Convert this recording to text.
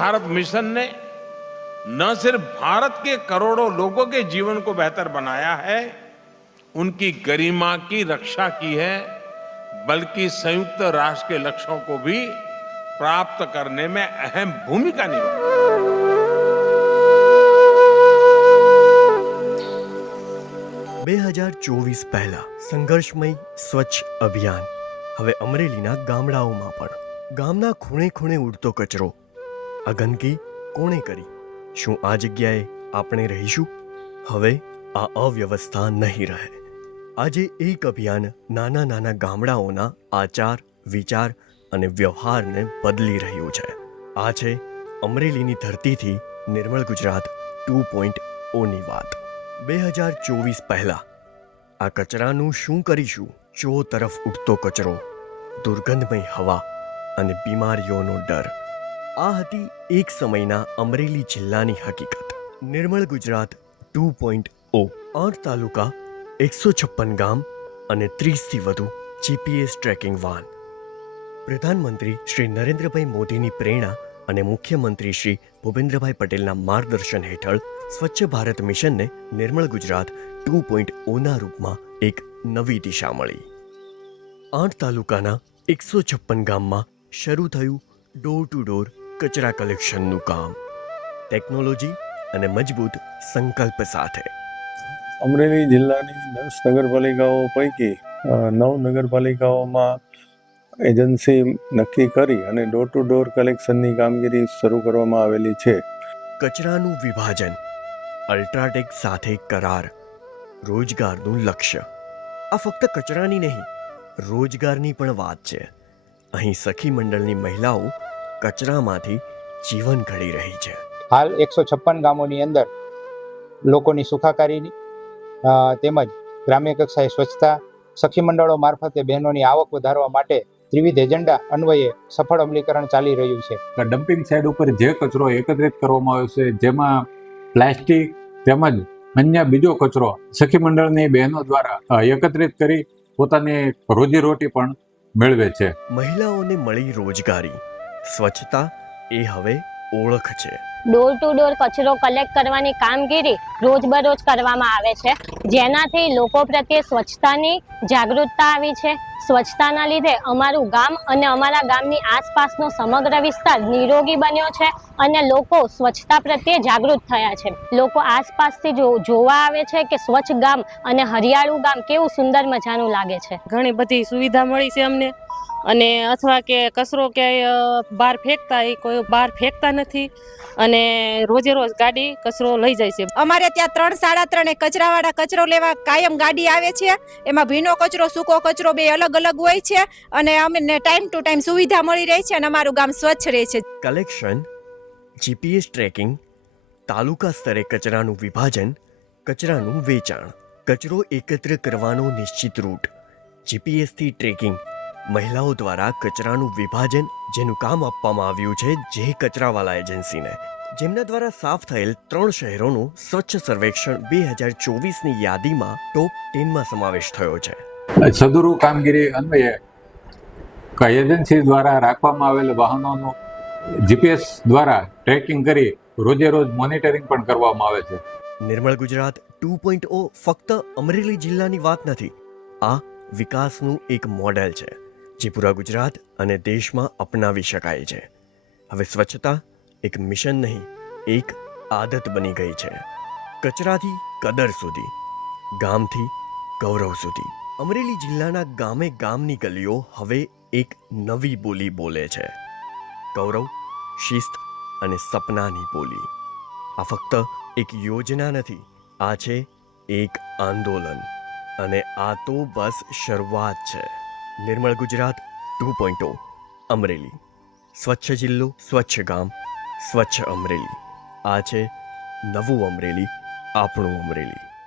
Bharat mission ने न सिर्फ भारत के करोड़ों लोगों के जीवन को बेहतर बनाया है, उनकी गरिमा की रक्षा की है, बल्कि संयुक्त राष्ट्र के लक्ष्यों को भी प्राप्त करने में अहम भूमिका निभाई। 2024 પહેલા સંઘર્ષમય સ્વચ્છ અભિયાન હવે અમરેલીના ગામડાઓમાં પણ ગામના ખૂણે ખૂણે ઉડતો કચરો આ ગંદકી કોણે કરી? શું આ જગ્યાએ આપણે રહીશું? હવે આ અવ્યવસ્થા નહીં રહે. આજે એક અભિયાન નાના નાના ગામડાઓના આચાર, વિચાર અને વ્યવહારને બદલી રહ્યું છે. આ છે અમરેલીની ધરતીથી નિર્મળ ગુજરાત 2.0ની વાત. 2024 પહેલા આ કચરાનું શું કરીશું? ચો તરફ ઉઠતો કચરો, દુર્ગંધમય હવા અને બીમારીઓનો ડર. આ હતી એક સમયના અમરેલી જિલ્લાની હકીકત. નિર્મળ ગુજરાત 2.0. 8 તાલુકા, 156 ગામ અને 30થી વધુ જીપીએસ ટ્રેકિંગ વાન. પ્રધાનમંત્રી શ્રી નરેન્દ્રભાઈ મોદીની પ્રેરણા અને મુખ્યમંત્રી શ્રી ભૂપેન્દ્રભાઈ પટેલના માર્ગદર્શન હેઠળ સ્વચ્છ ભારત મિશનને નિર્મળ ગુજરાત 2.0ના રૂપમાં એક નવી દિશા મળી. 8 તાલુકાના 156 ગામમાં શરૂ થયું ડોર ટુ ડોર કચરા કલેક્શનનું કામ. ટેકનોલોજી અને મજબૂત સંકલ્પ સાથે અમરેલી જિલ્લાની 10 નગરપાલિકાઓ પૈકી 9 નગરપાલિકાઓમાં એજન્સી નક્કી કરી અને ડોર ટુ ડોર કલેક્શનની કામગીરી શરૂ કરવામાં આવેલી છે. કચરાનું વિભાજન, અલ્ટ્રાટેક સાથે કરાર, રોજગારનું લક્ષ્ય. આ ફક્ત કચરાની નહીં, રોજગારની પણ વાત છે. અહીં સખી મંડળની મહિલાઓ કચરામાંથી જીવન ઘડી રહી છે. હાલ 156 ગામોની અંદર લોકોની સુખાકારીની તેમજ ગ્રામ્ય કક્ષાએ સ્વચ્છતા સખી મંડળો મારફતે બહેનોની આવક વધારવા માટે ત્રિવિધ એજન્ડા અન્વયે સફળ અમલીકરણ ચાલી રહ્યું છે. ડમ્પિંગ સાઇટ ઉપર જે કચરો એકત્રિત કરવામાં આવ્યો છે, જેમાં પ્લાસ્ટિક તેમજ અન્ય બીજો કચરો સખી મંડળની બહેનો દ્વારા એકત્રિત કરી પોતાની રોજીરોટી પણ મેળવે છે. મહિલાઓને મળી રોજગારી. સ્વચ્છતા એ હવે ઓળખ છે. ડોર ટુ ડોર કચરો કલેક્ટ કરવાની કામગીરી રોજબરોજ કરવામાં આવે છે, જેનાથી લોકો પ્રત્યે સ્વચ્છતાની જાગૃતતા આવી છે. સ્વચ્છતાના લીધે અમારું ગામ અને અમારા ગામની આસપાસનો સમગ્ર વિસ્તાર નિરોગી બન્યો છે અને લોકો સ્વચ્છતા પ્રત્યે જાગૃત થયા છે. લોકો આસપાસથી જોવા આવે છે કે સ્વચ્છ ગામ અને હરિયાળું ગામ કેવું સુંદર મજાનું લાગે છે. ઘણી બધી સુવિધા મળી છે અમને, અને અથવા કે કચરો ક્યાંય બહાર ફેંકતા એ કોઈ બહાર ફેંકતા નથી અને રોજે રોજ ગાડી કચરો લઈ જાય છે. અમારે ત્યાં 3 સાડા 3 કચરાવાળા કચરો લેવા કાયમ ગાડી આવે છે. એમાં ભીનો કચરો, સૂકો કચરો બે અલગ અલગ હોય છે અને અમને ટાઈમ ટુ ટાઈમ સુવિધા મળી રહે છે અને અમારું ગામ સ્વચ્છ રહે છે. કલેક્શન, જીપીએસ ટ્રેકિંગ, તાલુકા સ્તરે કચરાનું વિભાજન, કચરાનું વેચાણ, કચરો એકત્ર કરવાનો નિશ્ચિત રૂટ, જીપીએસથી ટ્રેકિંગ, મહિલાઓ દ્વારા કચરાનું વિભાજન, જેનું કામ આપવામાં આવ્યું છે જે કચરાવાલા એજન્સીને, જેમના દ્વારા સાફ થયેલ 3 શહેરોનું સ્વચ્છ સર્વેક્ષણ 2024ની યાદીમાં ટોપ 10માં સમાવેશ થયો છે. સદુરુ કામગીરી અન્વયે એજન્સી દ્વારા રાખવામાં આવેલ વાહનોનું જીપીએસ દ્વારા ટ્રેકિંગ કરી રોજે રોજ મોનિટરિંગ પણ કરવામાં આવે છે. નિર્મળ ગુજરાત 2.0 ફક્ત અમરેલી જિલ્લાની વાત નથી. આ વિકાસનું એક મોડેલ છે જે પૂરા ગુજરાત અને દેશમાં અપનાવી શકાય છે. હવે સ્વચ્છતા એક મિશન નહીં, એક આદત બની ગઈ છે. કચરાથી કદર સુધી, ગામથી ગૌરવ સુધી. અમરેલી જિલ્લાના ગામે ગામની ગલીઓ હવે એક નવી બોલી બોલે છે. ગૌરવ, શિસ્ત અને સપનાની બોલી. આ ફક્ત એક યોજના નથી, આ છે એક આંદોલન. અને આ તો બસ શરૂઆત છે. નિર્મળ ગુજરાત 2.0 અમરેલી. સ્વચ્છ જિલ્લો, સ્વચ્છ ગામ, સ્વચ્છ અમરેલી. આ છે નવું અમરેલી, આપણું અમરેલી.